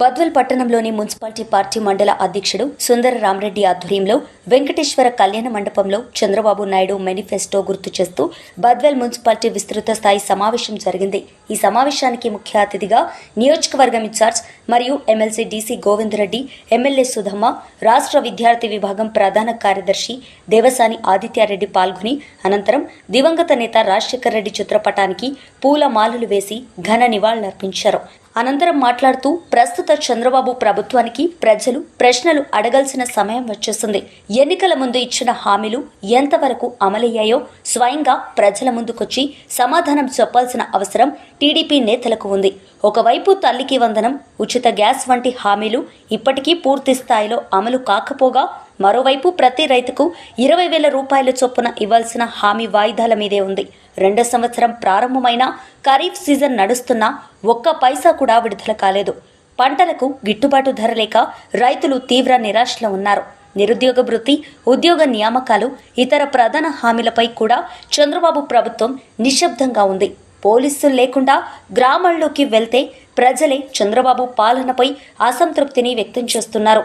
బద్వల్ పట్టణంలోని municipality party మండల అధ్యక్షుడు సుందర రామరెడ్డి ఆధ్వర్యంలో వెంకటేశ్వర కళ్యాణ మండపంలో చంద్రబాబు నాయుడు మేనిఫెస్టో గుర్తు చేస్తూ బద్వల్ మున్సిపాలిటీ విస్తృత స్థాయి సమావేశం జరిగింది. ఈ సమావేశానికి ముఖ్య అతిథిగా నియోజకవర్గం ఇన్ఛార్జ్ మరియు MLC DC Govindareddy MLA Sudhamma రాష్ట్ర విద్యార్థి విభాగం ప్రధాన కార్యదర్శి దేవసాని ఆదిత్యారెడ్డి పాల్గొని అనంతరం దివంగత నేత రాజశేఖర్ రెడ్డి చిత్రపటానికి పూల మాలలు వేసి ఘన నివాళులర్పించారు. అనంతరం మాట్లాడుతూ ప్రస్తుత చంద్రబాబు ప్రభుత్వానికి ప్రజలు ప్రశ్నలు అడగాల్సిన సమయం వచ్చేసింది. ఎన్నికల ముందు ఇచ్చిన హామీలు ఎంతవరకు అమలయ్యాయో స్వయంగా ప్రజల ముందుకొచ్చి సమాధానం చెప్పాల్సిన అవసరం టీడీపీ నేతలకు ఉంది. ఒకవైపు తల్లికి వందనం ఉచిత గ్యాస్ వంటి హామీలు ఇప్పటికీ పూర్తి స్థాయిలో అమలు కాకపోగా మరోవైపు ప్రతి రైతుకు ఇరవై వేల రూపాయల చొప్పున ఇవ్వాల్సిన హామీ వాయిదాల మీదే ఉంది. రెండో సంవత్సరం ప్రారంభమైన ఖరీఫ్ సీజన్ నడుస్తున్నా ఒక్క పైసా కూడా విడుదల కాలేదు. పంటలకు గిట్టుబాటు ధర లేక రైతులు తీవ్ర నిరాశలో ఉన్నారు. నిరుద్యోగ వృత్తి ఉద్యోగ నియామకాలు ఇతర ప్రధాన హామీలపై కూడా చంద్రబాబు ప్రభుత్వం నిశ్శబ్దంగా ఉంది. పోలీసులు లేకుండా గ్రామాల్లోకి వెళ్తే ప్రజలే చంద్రబాబు పాలనపై అసంతృప్తిని వ్యక్తం చేస్తున్నారు.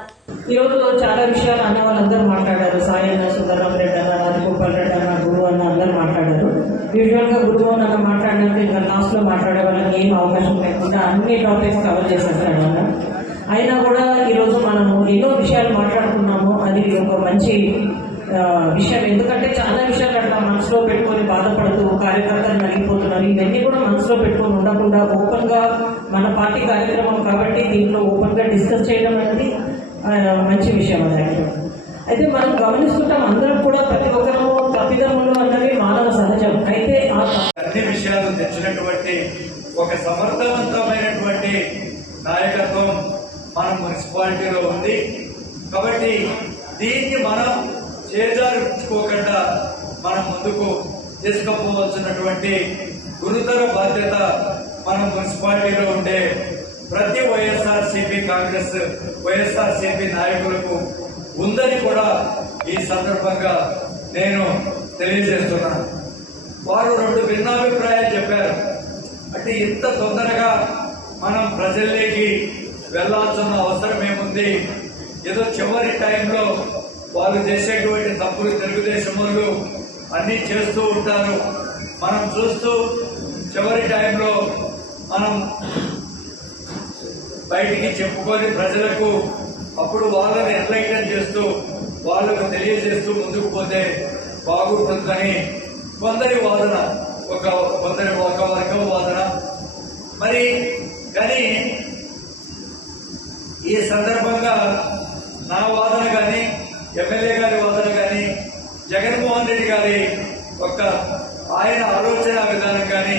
ఈ రోజు చాలా విషయాలు అన్న వాళ్ళందరూ మాట్లాడారు. సాయి సుందరరామరెడ్డి సుందరం రెడ్డి అన్న రాజగోపాల్ రెడ్డి అన్న గురువు అన్న అందరూ యూజువల్గా యూజువల్గా గురువు ఇంకా లాస్ట్లో మాట్లాడే వాళ్ళకి ఏం అవకాశం లేకుండా అన్ని టాపిక్స్ కవర్ చేసేసాడు అన్న. అయినా కూడా ఈరోజు మనము ఎన్నో విషయాలు మాట్లాడుకున్నాము అది ఒక మంచి విషయం. ఎందుకంటే చాలా విషయాలు అట్లా మనసులో పెట్టుకొని బాధపడుతూ కార్యకర్తలు నలిగిపోతున్నారు. ఇవన్నీ కూడా మనసులో పెట్టుకొని ఉండకుండా ఓపెన్గా మన పార్టీ కార్యక్రమం కాబట్టి దీంట్లో ఓపెన్గా డిస్కస్ చేయడం అనేది మంచి విషయం అది అయితే మనం గమనిస్తుంటాం అందరం కూడా ప్రతి ఒక్కరూ తప్పిదములు అన్నవి మానవ సహజం. అయితే ఆ అన్ని విషయాలు తెచ్చినటువంటి ఒక సమర్థవంతమైనటువంటి నాయకత్వం మన మున్సిపాలిటీలో ఉంది. కాబట్టి దీన్ని మనం చేజారుకోకుండా మనం ముందుకు తీసుకుపోవలసినటువంటి గురుతర బాధ్యత మన మున్సిపాలిటీలో ఉండే ప్రతి వైఎస్ఆర్సీపీ కాంగ్రెస్ వైఎస్ఆర్సీపీ నాయకులకు ఉందని కూడా ఈ సందర్భంగా నేను తెలియజేస్తున్నాను వారు రెండు భిన్నాభిప్రాయాలు చెప్పారు. అంటే ఇంత తొందరగా మనం ప్రజల్లోకి వెళ్ళాల్సిన అవసరం ఏముంది? ఏదో చివరి టైంలో వాళ్ళు చేసేటువంటి తప్పులు తెలుగుదేశం వాళ్ళు అన్నీ చేస్తూ ఉంటారు. మనం చూస్తూ చివరి టైంలో మనం బయటికి చెప్పుకొని ప్రజలకు అప్పుడు వాళ్ళని ఎన్లైటన్ చేస్తూ వాళ్ళకు తెలియజేస్తూ ముందుకు పోతే బాగుంటుందని కొందరి వాదన ఒక కొందరి ఒక వర్గం వాదన. మరి కానీ ఈ సందర్భంగా నా వాదన కానీ ఎమ్మెల్యే గారి వాదన కానీ జగన్మోహన్ రెడ్డి గారి ఒక ఆయన ఆలోచన విధానం కానీ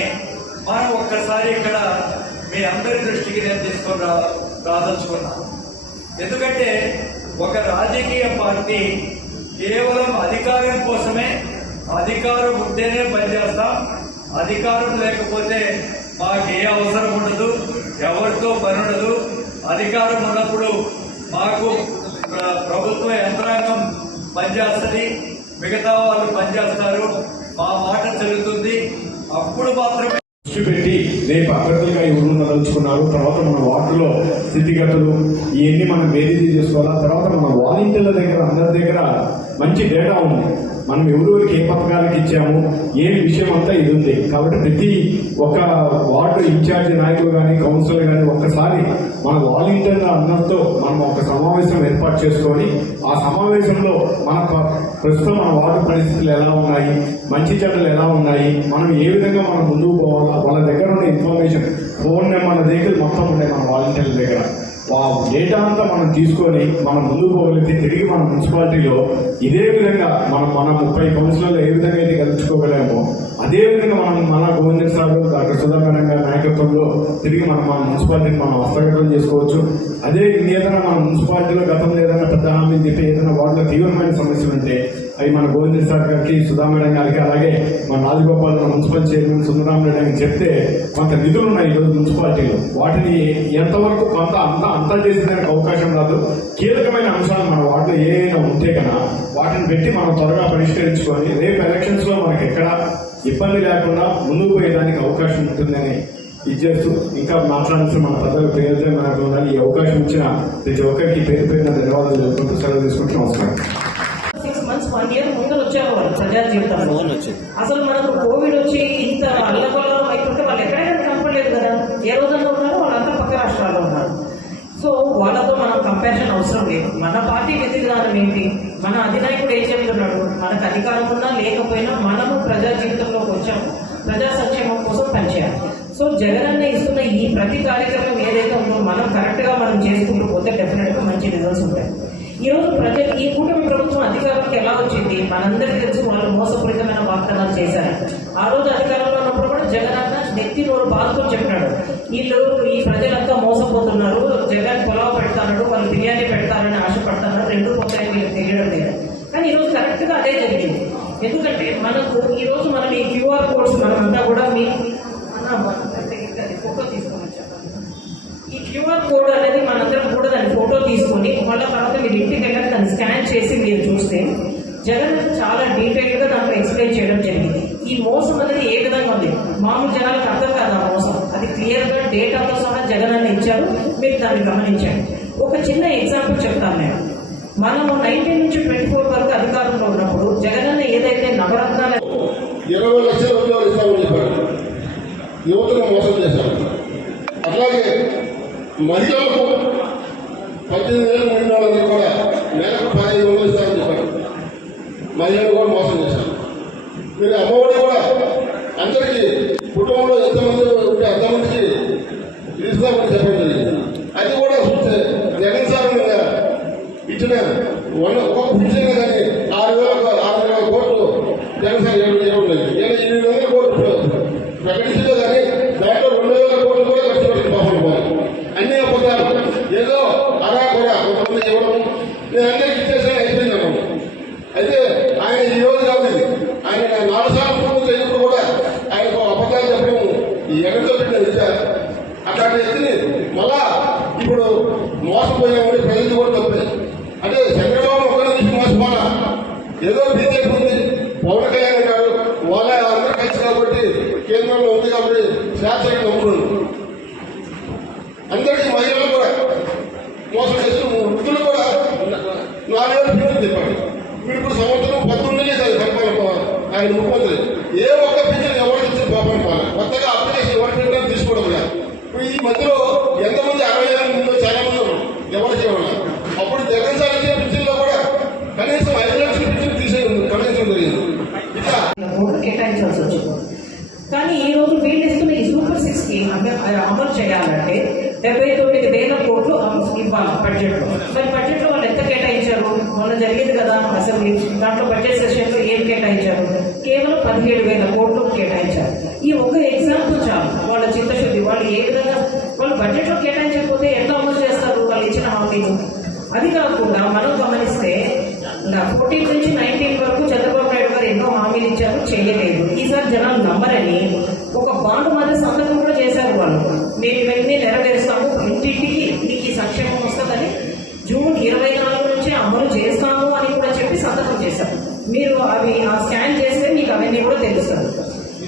మనం ఒక్కసారి ఇక్కడ మీ అందరి దృష్టికి నేను తీసుకొని రా రాదలుచుకున్నాను ఎందుకంటే పార్టీ కేవలం అధికారం కోసమే అధికారం ఉంటేనే పనిచేస్తాం అధికారం లేకపోతే మాకు ఏ అవసరం ఉండదు ఎవరితో పని ఉండదు. అధికారం ఉన్నప్పుడు మాకు ప్రభుత్వ యంత్రాంగం పనిచేస్తుంది. మిగతా వాళ్ళు పనిచేస్తారు. మా మాట చెల్లుతుంది. అప్పుడు మాత్రమే దృష్టి పెట్టి రేపు అభ్యర్థులుగా ఎవరు ఉండదలుచుకున్నారు తర్వాత మన వార్డులో స్థితిగతులు ఇవన్నీ మనం వేదిక చేసుకోవాలా? తర్వాత మన వాలంటీర్ల దగ్గర అందరి దగ్గర మంచి డేటా ఉంది. మనం ఎవరెవరికి ఏ పథకాలకు ఇచ్చాము ఏ విషయం అంతా ఇది ఉంది. కాబట్టి ప్రతి ఒక్క వార్డు ఇన్ఛార్జ్ నాయకులు కానీ కౌన్సిలర్ కానీ ఒక్కసారి మన వాలంటీర్ల అందరితో మనం ఒక సమావేశం ఏర్పాటు చేసుకొని ఆ సమావేశంలో మన ప్రస్తుతం మన వార్డు పరిస్థితులు ఎలా ఉన్నాయి? మంచి చెడ్డలు ఎలా ఉన్నాయి? మనం ఏ విధంగా మనం ముందుకు పోవాలా? వాళ్ళ దగ్గర ఉన్న ఇన్ఫర్మేషన్ ఫోన్ నెంబర్ దగ్గర మొత్తం ఉండే మన వాలంటీర్ల దగ్గర. ఆ డేటా అంతా మనం తీసుకొని మనం ముందుకు పోగలిగితే తిరిగి మన మున్సిపాలిటీలో ఇదే విధంగా మనం మన ముప్పై కౌన్సిలర్లు ఏ విధంగా అయితే కలుసుకోగలేమో అదే విధంగా మనం మన గోవిందర్ సార్ డాక్టర్ సుధాకరన్ గారి నాయకత్వంలో తిరిగి మనం మన మున్సిపాలిటీని మనం హస్తగతం చేసుకోవచ్చు. అదే ఏదైనా మన మున్సిపాలిటీలో గతంలో ఏదైనా పెద్ద హామీ చెప్పి ఏదైనా వాటిలో తీవ్రమైన సమస్యలు ఉంటే అవి మన గోవింద సార్ గారికి సుధా మేడం గారికి అలాగే మన రాజగోపాల్ మున్సిపల్ చైర్మన్ సుందరామరెడ్డి గారికి చెప్తే కొంత నిధులు ఉన్నాయి ఈరోజు మున్సిపాలిటీలో. వాటిని ఎంతవరకు కొంత అంత అంతా చేసేదానికి అవకాశం రాదు. కీలకమైన అంశాలు మన వాటిలో ఏదైనా ఉంటే కన్నా వాటిని పెట్టి మనం త్వరగా పరిష్కరించుకొని రేపు ఎలక్షన్స్లో మనకి ఎక్కడ ఇబ్బంది లేకుండా ముందుకు పోయేదానికి అవకాశం ఉంటుందని ఇచ్చేస్తూ ఇంకా మాట్లాడాల్సిన మన పెద్దలు పేరుతో మనకు ఉండాలి ఈ అవకాశం ఇచ్చిన ప్రతి ఒక్కరికి పేరు పేరున ధన్యవాదాలు చెప్పుకుంటూ సెలవు తీసుకుంటూ నమస్కారం. వన్ ఇయర్ ముందు వచ్చారు వాళ్ళు ప్రజా జీవితంలో. అసలు మనకు కోవిడ్ వచ్చి ఇంత అల్లకొల్లం అయిపోతే వాళ్ళు ఎక్కడైనా కనపడలేదు కదా. ఏ రోజుల్లో ఉన్నారు? వాళ్ళంతా పక్క రాష్ట్రాల్లో ఉన్నారు. సో వాళ్ళతో మనం కంపారిజన్ అవసరం లేదు. మన పార్టీ విధి విధానం ఏంటి? మన అధినాయకుడు ఏం చెప్తున్నాడు? మనకు అధికారం ఉన్నా లేకపోయినా మనము ప్రజా జీవితంలోకి వచ్చాము. ప్రజా సంక్షేమం కోసం పనిచేయాలి. సో జగన్ అన్న ఇస్తున్న ఈ ప్రతి కార్యక్రమం ఏదైతే ఉందో మనం కరెక్ట్గా మనం చేసుకుంటూ పోతే డెఫినెట్గా మంచి రిజల్ట్స్ ఉంటాయి. ఈ రోజు ప్రజలు ఈ కూటమి ప్రభుత్వం అధికారంలోకి ఎలా వచ్చింది మనందరికీ తెలుసు వాళ్ళు మోసపూరితమైన వాగ్దానాలు చేశారు ఆ రోజు అధికారంలో ఉన్నప్పుడు కూడా జగన్ అన్న నెత్తి నోరు బాధతో చెప్పినాడు వీళ్ళు ఈ ప్రజలంతా మోసపోతున్నారు జగన్ పొలావ్ పెడతాడు వాళ్ళు బిర్యానీ పెడతారని ఆశపడతారు రెండు పోతాయని వీళ్ళకి తెలియడం లేదు కానీ ఈ రోజు కరెక్ట్గా అదే జరిగింది ఎందుకంటే మనకు ఈ రోజు మనం ఈ క్యూఆర్ కోడ్స్ మనమంతా కూడా మీ ఫోటో తీసుకొని వచ్చాను ఈ క్యూఆర్ కోడ్ అనేది మనందరం కూడా దాని ఫోటో తీసుకొని మళ్ళీ తర్వాత మీరు ఇంటికి వెళ్ళి దాన్ని స్కాన్ చేసి మీరు చూస్తే జగన్ చాలా డీటెయిల్గా దాంట్లో ఎక్స్ప్లెయిన్ చేయడం జరిగింది. ఈ మోసం అనేది ఏ విధంగా ఉంది? మామూలు జనాలకు అర్థం కాదు ఆ మోసం. అది క్లియర్గా డేటాతో సహా జగన్ అని ఇచ్చారు. మీరు దాన్ని గమనించండి. ఒక చిన్న ఎగ్జాంపుల్ చెప్తాను నేను. మనము నైన్టీన్ నుంచి ట్వంటీ ఫోర్ వరకు అధికారంలో ఉన్నప్పుడు జగన్ అన్న ఏదైతే నవరత్నాల ఇరవై లక్షల ఉద్యోగాలు ఇస్తామని చెప్పారు యువతను మోసం చేశారు అట్లాగే మహిళలకు పద్దెనిమిది ఏళ్ళు నిండిన వాళ్ళని కూడా నెలకు పదిహేను వందలు ఇస్తామని చెప్పారు. మహిళలు కూడా మోసం చేశారు మీరు అమ్మఒడి కూడా అందరికీ కుటుంబంలో ఎంతమంది ఉంటే అంతమందికి ఇస్తామని చెప్పడం జరిగింది. అది కూడా చూస్తే జగన్ సార్ ఇచ్చిన వన్ ఒక్కొక్క పిలిచిన కానీ ఆరు వేల ఆరు వేల కోట్లు జగన్ సార్ ఇవ్వడం ఇవ్వడం లేదు ఇలా ఎనిమిది వందల కోట్లు ప్రకటించలేదు కానీ దాంట్లో రెండు వేల కోట్లు కూడా ఖర్చు పెట్టి పాపం పోవాలి అన్ని అబద్ధాలు ఏదో అలా కూడా కొంతమంది ఇవ్వడం నేను అందరికి ఇచ్చేసాను అయిపోయింది అన్నాను అయితే ఆయన ఈ రోజు కాదు ఇది. ఆయన నాలుగు సార్లు పూర్తి అయినప్పుడు కూడా ఆయనకు అబద్ధాలు చెప్పడం ఈ ఎగతో పెట్టిన విద్య అట్లాంటి వ్యక్తిని మళ్ళా ఇప్పుడు మోసపోయామని ప్రజలు కూడా తప్పే అంటే చంద్రబాబు ఒకరి నుంచి మోసపోనా ఏదో బీజేపీ ఉంది. పవన్ కళ్యాణ్ గారు వాళ్ళ అందరూ కలిసి కాబట్టి కేంద్రంలో ఉంది కాబట్టి శాస్త్రం నమ్ముకున్నాడు అందరికీ మహిళలు కూడా మోసం చేసి వృద్ధులు కూడా నాలుగు వేలు పింఛన్ చెప్పాడు మీరు ఇప్పుడు సంవత్సరం పంతొమ్మిది సార్ పరిపాలన ఆయన ముఖ్యమంత్రి ఏ ఒక్క పింఛన్ ఎవరికి ఇచ్చిన పాపం పోవాలి కొత్తగా అప్లికేషన్ ఎవరి పింఛన్ తీసుకోవడం లేదు ఇప్పుడు ఈ మధ్యలో ఎంతమంది అరవై ఏళ్ళ ముందు చాలా మంది ఉన్నారు ఎవరికి ఇవ్వాలి అప్పుడు జగన్ సార్ ఇచ్చిన పింఛన్లో కూడా కనీసం ఐదు లక్షల పింఛన్ తీసే గమనించడం జరిగింది ఇట్లా ఓట్లు కేటాయించాల్సి వచ్చింది కానీ ఈ రోజు వీళ్ళు ఇస్తున్న ఈ సూపర్ సిక్స్కి అమ- అమలు చేయాలంటే డెబ్బై తొమ్మిది వేల కోట్లు అమ- ఇవ్వాలి బడ్జెట్లో మరి బడ్జెట్లో వాళ్ళు ఎంత కేటాయించారు మొన్న జరిగింది కదా అసెంబ్లీ దాంట్లో బడ్జెట్ సెషన్లో ఏం కేటాయించారు కేవలం పదిహేడు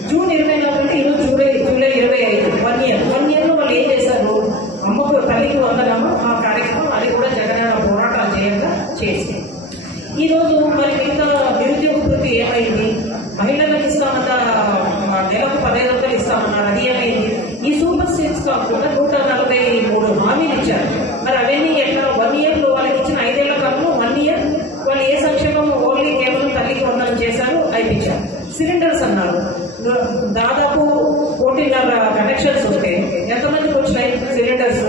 జూన్ ఇరవై నాలుగు అంటే ఈరోజు జూలై జూలై ఇరవై ఐదు వన్ ఇయర్ వన్ ఇయర్లో వాళ్ళు ఏం చేశారు అమ్మకు తల్లికి వందనమ్మ ఆ కార్యక్రమం అది కూడా జగన్ పోరాటాలు చేయంగా చేసి ఈ రోజు మరి మిగతా నిరుద్యోగ వృత్తి ఏమైంది మహిళలకు ఇస్తామన్న ఆ, నెలకు పదహైదు వందలు ఇస్తామన్నారు అది ఏమైంది ఈ సూపర్ సిక్స్ కాకుండా నూట నలభై మూడు హామీలు ఇచ్చారు మరి అవన్నీ ఎట్లా వన్ ఇయర్లో వాళ్ళకి ఇచ్చిన ఐదేళ్ళ కాలంలో వన్ ఇయర్ వాళ్ళు ఏ సంక్షేమం ఓన్లీ కేవలం తల్లికి వందనం చేశారు అయిపించారు సిలిండర్స్ దాదాపు కోటిన్నర కనెక్షన్స్ ఉంటే ఎంతమందికి వచ్చినాయి? సిలిండర్స్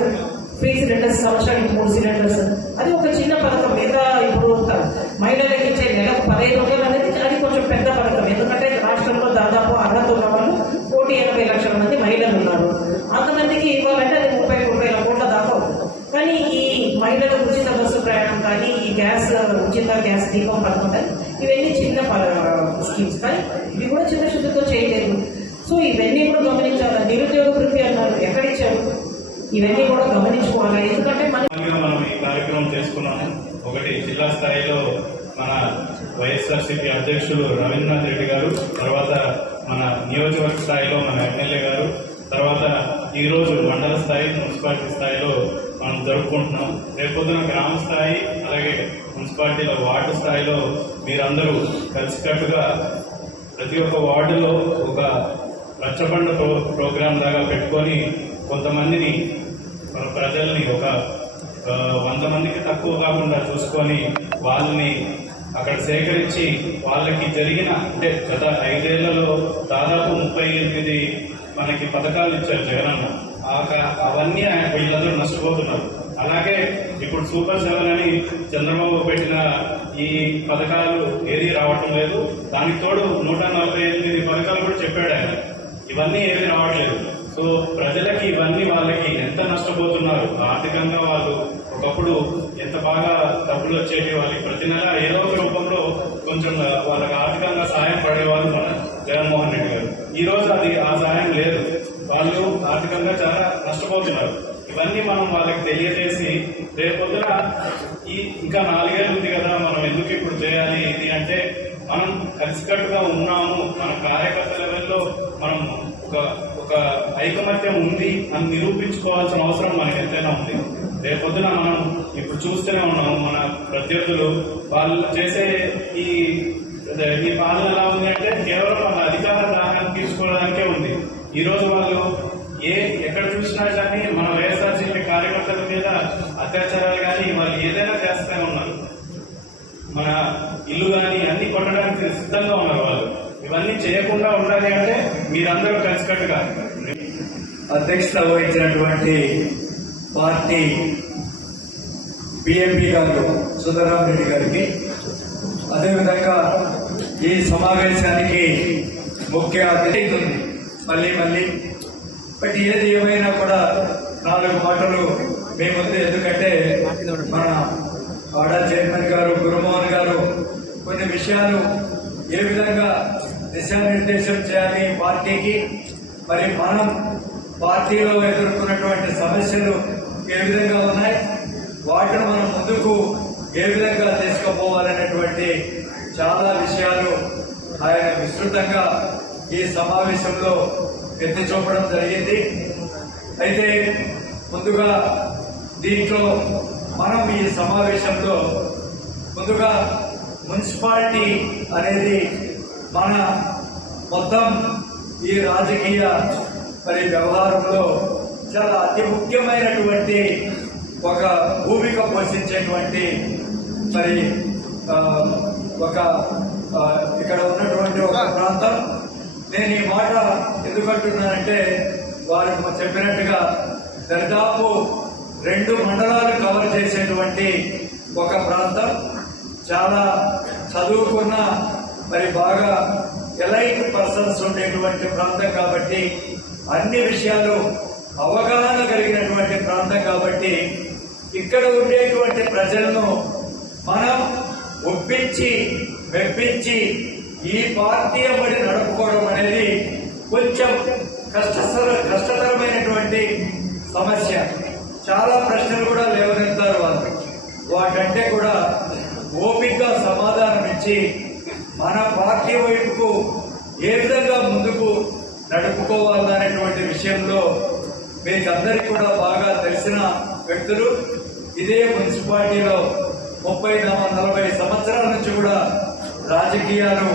ఫ్రీ సిలిండర్స్ సంవత్సరానికి మూడు సిలిండర్స్ అది ఒక చిన్న పథకం. మిగతా ఇప్పుడు మహిళలకు ఇచ్చే నెలకు పదహైదు వందలు అనేది అది కొంచెం పెద్ద పథకం. ఎందుకంటే రాష్ట్రంలో దాదాపు అర్హత ఉన్న వాళ్ళు కోటి ఎనభై లక్షల మంది మహిళలు ఉన్నారు. అంతమందికి ఇవ్వాలంటే అది ముప్పై ముప్పై కోట్ల దాకా అవుతుంది. కానీ ఈ మహిళలకు కానీ ఈ గ్యాస్ ముఖ్యంగా గ్యాస్ దీపం పథకం ఇవన్నీ చిన్న స్కీమ్స్ కానీ ఇవి కూడా చిన్న శుద్ధితో చేయలేదు. సో ఇవన్నీ కూడా గమనించాలి. నిరుద్యోగ వృత్తి అన్నారు. ఎక్కడిచ్చారు ఇవన్నీ కూడా గమనించుకోవాలి. ఎందుకంటే మనం ఈ కార్యక్రమం చేసుకున్నాము. ఒకటి జిల్లా స్థాయిలో మన వైఎస్ఆర్సీపీ అధ్యక్షులు రవీంద్రనాథ్ రెడ్డి గారు తర్వాత మన నియోజకవర్గ స్థాయిలో మన ఎమ్మెల్యే గారు తర్వాత ఈరోజు మండల స్థాయి మున్సిపాలిటీ స్థాయిలో మనం జరుపుకుంటున్నాం రేపొద్దున గ్రామ స్థాయి అలాగే మున్సిపాలిటీలో వార్డు స్థాయిలో మీరందరూ కలిసికట్టుగా ప్రతి ఒక్క వార్డులో ఒక రచ్చబండ ప్రో ప్రోగ్రాం లాగా పెట్టుకొని కొంతమందిని మన ప్రజల్ని ఒక వంద మందికి తక్కువ కాకుండా చూసుకొని వాళ్ళని అక్కడ సేకరించి వాళ్ళకి జరిగిన అంటే గత ఐదేళ్ళలో దాదాపు ముప్పై ఎనిమిది మనకి పథకాలు ఇచ్చారు జగనన్న. ఆ అవన్నీ ఆయన వీళ్ళందరూ నష్టపోతున్నారు. అలాగే ఇప్పుడు సూపర్ సెవెన్ అని చంద్రబాబు పెట్టిన ఈ పథకాలు ఏది రావటం లేదు. దానికి తోడు నూట నలభై ఎనిమిది పథకాలు కూడా చెప్పాడు ఆయన. ఇవన్నీ ఏది రావట్లేదు. సో ప్రజలకి ఇవన్నీ వాళ్ళకి ఎంత నష్టపోతున్నారు? ఆర్థికంగా వాళ్ళు ఒకప్పుడు ఎంత బాగా డబ్బులు వచ్చేవి వాళ్ళకి ప్రతి నెల ఏదో ఒక రూపంలో కొంచెం వాళ్ళకి ఆర్థికంగా సాయం పడేవాళ్ళు మన జగన్మోహన్ రెడ్డి గారు. ఈ రోజు అది ఆ సాయం లేదు. వాళ్ళు ఆర్థికంగా చాలా నష్టపోతున్నారు. ఇవన్నీ మనం వాళ్ళకి తెలియజేసి రేపొద్దున ఈ ఇంకా నాలుగేళ్ళు ఉంది కదా మనం ఎందుకు ఇప్పుడు చేయాలి ఇది అంటే మనం కలిసికట్టుగా ఉన్నాము మన కార్యకర్త లెవెల్లో మనం ఒక ఒక ఐకమత్యం ఉంది అని నిరూపించుకోవాల్సిన అవసరం మనకి ఎంతైనా ఉంది. రేపొద్దున మనం ఇప్పుడు చూస్తూనే ఉన్నాము మన ప్రత్యర్థులు వాళ్ళు చేసే ఈ ఈ పాలన ఎలా ఉంది అంటే కేవలం వాళ్ళ అధికార దాహాన్ని తీర్చుకోవడానికే ఉంది. ఈరోజు వాళ్ళు ఏ ఎక్కడ చూసినా కానీ మన వైఎస్ఆర్సీపీ కార్యకర్తల మీద అత్యాచారాలు కానీ వాళ్ళు ఏదైనా చేస్తూనే ఉన్నారు. మన ఇల్లు కానీ అన్ని కొట్టడానికి సిద్ధంగా ఉన్నారు వాళ్ళు. ఇవన్నీ చేయకుండా ఉండాలి అంటే మీరందరూ కలిసికట్టుగా. అధ్యక్షత వహించినటువంటి పార్టీ బిఎంపీ గారు సుందరరాం రెడ్డి గారికి అదేవిధంగా ఈ సమావేశానికి ముఖ్య అతిథి ఉంది మళ్ళీ మళ్ళీ బట్ ఏది ఏమైనా కూడా నాలుగు మాటలు మేముంది ఎందుకంటే మన వాడా చైర్మన్ గారు గురుమోహన్ గారు కొన్ని విషయాలు ఏ విధంగా దిశానిర్దేశం చేయాలి పార్టీకి? మరి మనం పార్టీలో ఎదుర్కొన్నటువంటి సమస్యలు ఏ విధంగా ఉన్నాయి? వాటిని మనం ముందుకు ఏ విధంగా తీసుకుపోవాలనేటువంటి చాలా విషయాలు ఆయన విస్తృతంగా ఈ సమావేశంలో ఎత్తి చూపడం జరిగింది. అయితే ముందుగా దీంట్లో మనం ఈ సమావేశంలో ముందుగా మున్సిపాలిటీ అనేది మన మొత్తం ఈ రాజకీయ మరి వ్యవహారంలో చాలా అతి ముఖ్యమైనటువంటి ఒక భూమిక పోషించేటువంటి మరి ఒక ఇక్కడ ఉన్నటువంటి ఒక ప్రాంతం. నేను ఈ మాట ఎందుకు అంటున్నానంటే వారు చెప్పినట్టుగా దరిదాపు రెండు మండలాలు కవర్ చేసేటువంటి ఒక ప్రాంతం చాలా చదువుకున్న మరి బాగా ఎలైట్ పర్సన్స్ ఉండేటువంటి ప్రాంతం కాబట్టి అన్ని విషయాలు అవగాహన కలిగినటువంటి ప్రాంతం కాబట్టి ఇక్కడ ఉండేటువంటి ప్రజలను మనం ఒప్పించి మెప్పించి ఈ పార్టీ అమ్మడి నడుపుకోవడం అనేది కొంచెం కష్టతర కష్టతరమైనటువంటి సమస్య. చాలా ప్రశ్నలు కూడా లేవనెత్తారు వాళ్ళు. వాటంటే కూడా ఓపిక సమాధానం ఇచ్చి మన పార్టీ వైపుకు ఏ విధంగా ముందుకు నడుపుకోవాలనేటువంటి విషయంలో మీకందరికి కూడా బాగా తెలిసిన వ్యక్తులు. ఇదే మున్సిపాలిటీలో ముప్పై నలభై సంవత్సరాల నుంచి కూడా రాజకీయాలు